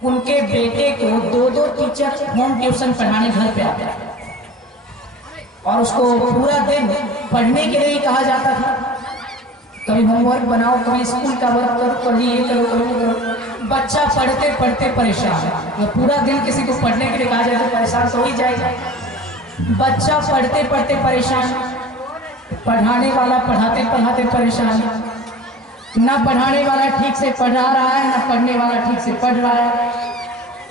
उनके बेटे को दो दो टीचर होम ट्यूशन पढ़ाने घर पे आते हैं और उसको पूरा दिन पढ़ने के लिए कहा जाता था। कभी होमवर्क बनाओ, कभी स्कूल का वर्क करो, कभी ये करो, कभी वो करो। बच्चा पढ़ते पढ़ते परेशान है। पूरा दिन किसी को पढ़ने के लिए कहा जाए तो परेशान तो ही जाएगा। बच्चा पढ़ते पढ़ते परेशान, पढ़ाने वाला पढ़ाते पढ़ाते परेशान, ना पढ़ाने वाला ठीक से पढ़ा रहा है, ना पढ़ने वाला ठीक से पढ़ रहा है।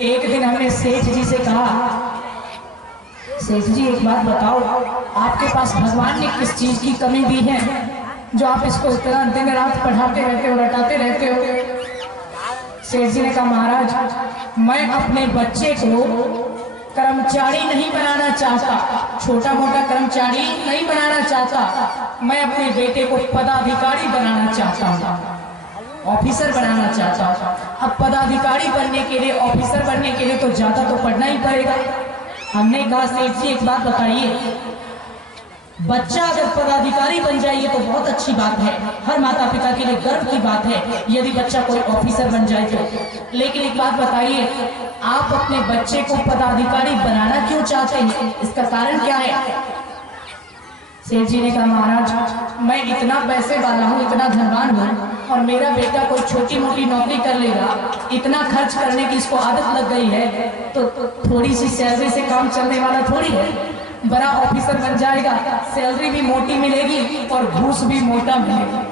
एक दिन हमने सेठ जी से कहा, सेठ जी एक बात बताओ, आपके पास भगवान ने किस चीज की कमी दी है जो आप इसको इतना दिन रात पढ़ाते रहते हो, रटाते रहते हो। सेठ जी ने कहा, महाराज मैं अपने बच्चे को कर्मचारी नहीं बनाना चाहता, छोटा मोटा कर्मचारी नहीं बनाना चाहता, मैं अपने बेटे को पदाधिकारी बनाना चाहता हूँ, ऑफिसर बनाना चाहता हूँ। अब पदाधिकारी बनने के लिए, ऑफिसर बनने के लिए तो ज्यादा तो पढ़ना ही पड़ेगा। हमने कहा, सेठ जी एक बात बताइए, बच्चा अगर पदाधिकारी बन जाए तो बहुत अच्छी बात है, हर माता पिता के लिए गर्व की बात है यदि बच्चा कोई ऑफिसर बन जाए तो। लेकिन एक बात बताइए, आप अपने बच्चे को पदाधिकारी बनाना क्यों चाहते हैं, इसका कारण क्या है? सेठ जी ने कहा, महाराज मैं इतना पैसे वाला हूँ, इतना धनवान हूँ, और मेरा बेटा कोई छोटी मोटी नौकरी कर लेगा, इतना खर्च करने की इसको आदत लग गई है, तो थोड़ी सी सैलरी से काम चलने वाला थोड़ी है। बड़ा ऑफिसर बन जाएगा, सैलरी भी मोटी मिलेगी और घूस भी मोटा मिलेगा,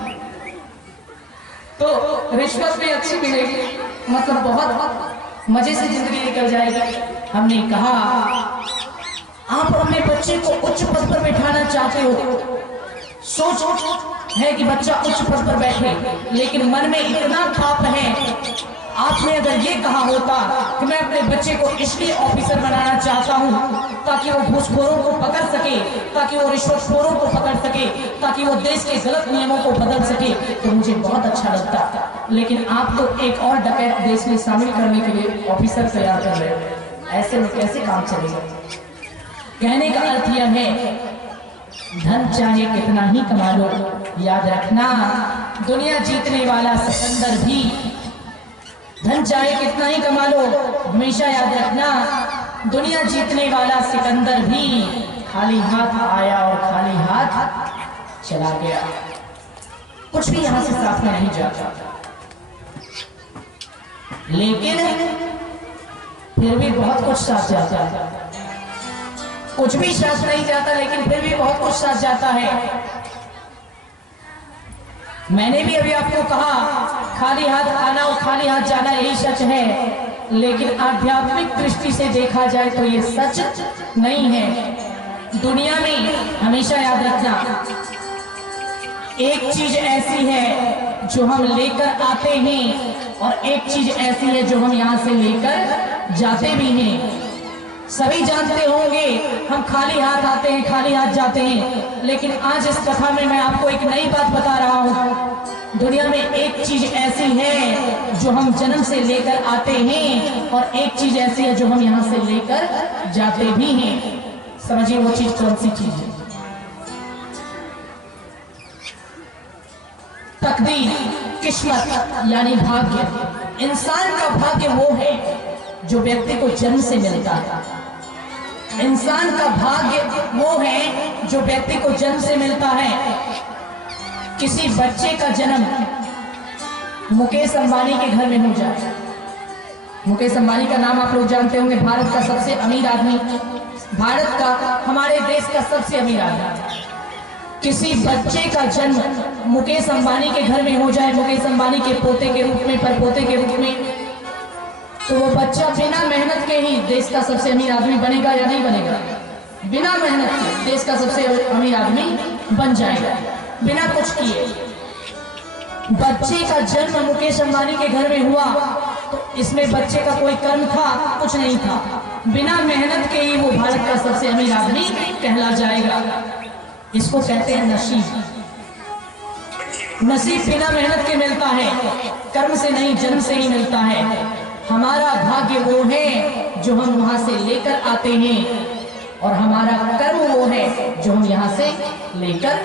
तो रिश्वत भी अच्छी मिलेगी, मतलब बहुत मजे से जिंदगी निकल जाएगी। हमने कहा, आप अपने बच्चे को उच्च पद पर बैठाना चाहते हो, सोच है कि बच्चा उच्च पद पर बैठे, लेकिन मन में इतना पाप है। आपने अगर ये कहा होता कि मैं अपने बच्चे को इसलिए ऑफिसर बनाना चाहता हूँ ताकि वो घूसखोरों को पकड़ सके, ताकि वो रिश्वतखोरों को पकड़ सके, ताकि वो देश के गलत नियमों को बदल सके, तो मुझे बहुत अच्छा लगता। लेकिन आप तो एक और डकैत देश में शामिल करने के लिए ऑफिसर तैयार कर रहे हो, ऐसे में कैसे काम चलेगा? कहने का अर्थ यह है, धन चाहे कितना ही कमा लो, याद रखना दुनिया जीतने वाला सिकंदर भी, धन चाहे कितना ही कमा लो, हमेशा याद रखना दुनिया जीतने वाला सिकंदर भी खाली हाथ आया और खाली हाथ चला गया, कुछ भी यहां से साथ में नहीं जाता। लेकिन फिर भी बहुत कुछ साथ जाता है, कुछ भी साथ नहीं जाता, लेकिन फिर भी बहुत कुछ साथ जाता है। मैंने भी अभी आपको कहा, खाली हाथ आना और खाली हाथ जाना यही सच है, लेकिन आध्यात्मिक दृष्टि से देखा जाए तो ये सच नहीं है। दुनिया में हमेशा याद रखना, एक चीज ऐसी है जो हम लेकर आते हैं और एक चीज ऐसी है जो हम यहां से लेकर जाते भी हैं। सभी जानते होंगे हम खाली हाथ आते हैं, खाली हाथ जाते हैं, लेकिन आज इस कथा में मैं आपको एक नई बात बता रहा हूं। दुनिया में एक चीज ऐसी है जो हम जन्म से लेकर आते हैं और एक चीज ऐसी है जो हम यहां से लेकर जाते भी हैं। समझिए वो चीज कौन सी चीज है? तकदीर, किस्मत यानी भाग्य। इंसान का भाग्य वो है जो व्यक्ति को जन्म से मिलता है। इंसान का भाग्य वो है जो व्यक्ति को जन्म से मिलता है। किसी बच्चे का जन्म मुकेश अंबानी के घर में हो जाए, मुकेश अंबानी का नाम आप लोग जानते होंगे, भारत का सबसे अमीर आदमी, भारत का, हमारे देश का सबसे अमीर आदमी। किसी बच्चे का जन्म मुकेश अंबानी के घर में हो जाए, मुकेश अंबानी के पोते के रूप में, परपोते के रूप में, तो वो बच्चा बिना मेहनत के ही देश का सबसे अमीर आदमी बनेगा या नहीं बनेगा? बिना मेहनत के देश का सबसे अमीर आदमी बन जाएगा, बिना कुछ किए। बच्चे का जन्म मुकेश अंबानी के घर में हुआ तो इसमें बच्चे का कोई कर्म था? कुछ नहीं था। बिना मेहनत के ही वो भारत का सबसे अमीर आदमी कहला जाएगा। इसको कहते हैं नसीब। नसीब बिना मेहनत के मिलता है, कर्म से नहीं, जन्म से ही मिलता है। हमारा भाग्य वो है जो हम वहां से लेकर आते हैं और हमारा कर्म वो है जो हम यहाँ से लेकर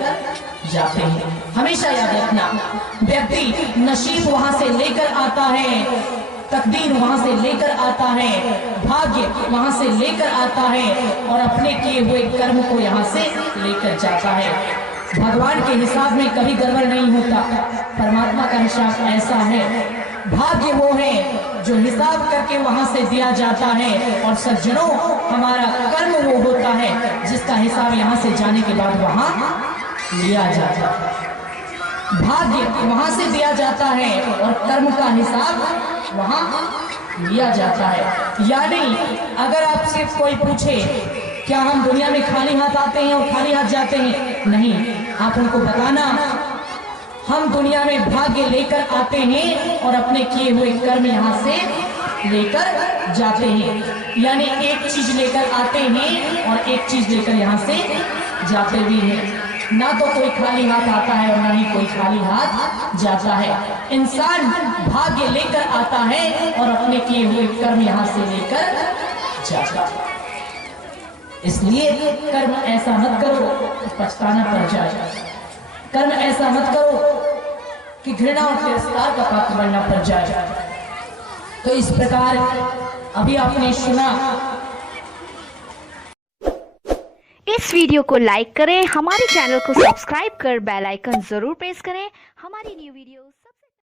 जाते हैं। हमेशा याद रखना, व्यक्ति नसीब वहां से लेकर आता है, तकदीर वहां से लेकर आता है, भाग्य वहां से लेकर आता है और अपने किए हुए कर्म को यहाँ से लेकर जाता है। भगवान के हिसाब में कभी गड़बड़ नहीं होता। परमात्मा का हिसाब ऐसा है, भाग्य वो है जो हिसाब करके वहां से दिया जाता है, और सज्जनों हमारा कर्म वो होता है जिसका हिसाब यहाँ से जाने के बाद वहां लिया जाता है। भाग्य वहां से दिया जाता है और कर्म का हिसाब वहां लिया जाता है। यानी अगर आपसे कोई पूछे क्या हम दुनिया में खाली हाथ आते हैं और खाली हाथ जाते हैं, नहीं, आप उनको बताना हम दुनिया में भाग्य लेकर आते हैं और अपने किए हुए कर्म यहाँ से लेकर जाते हैं। यानी एक चीज लेकर आते हैं और एक चीज लेकर यहाँ से जाते भी हैं। ना तो कोई खाली हाथ आता है और ना ही कोई खाली हाथ जाता है। इंसान भाग्य लेकर आता है और अपने किए हुए कर्म यहाँ से लेकर जाता है। इसलिए कर्म ऐसा मत करो कि पछताना पड़ जाए, कर्म ऐसा मत करो कि घृणा और तिरस्कार का पात्र बनना पड़ जाए। तो इस प्रकार अभी आपने सुना। इस वीडियो को लाइक करें, हमारे चैनल को सब्सक्राइब कर बेल आइकन जरूर प्रेस करें हमारी न्यू वीडियोस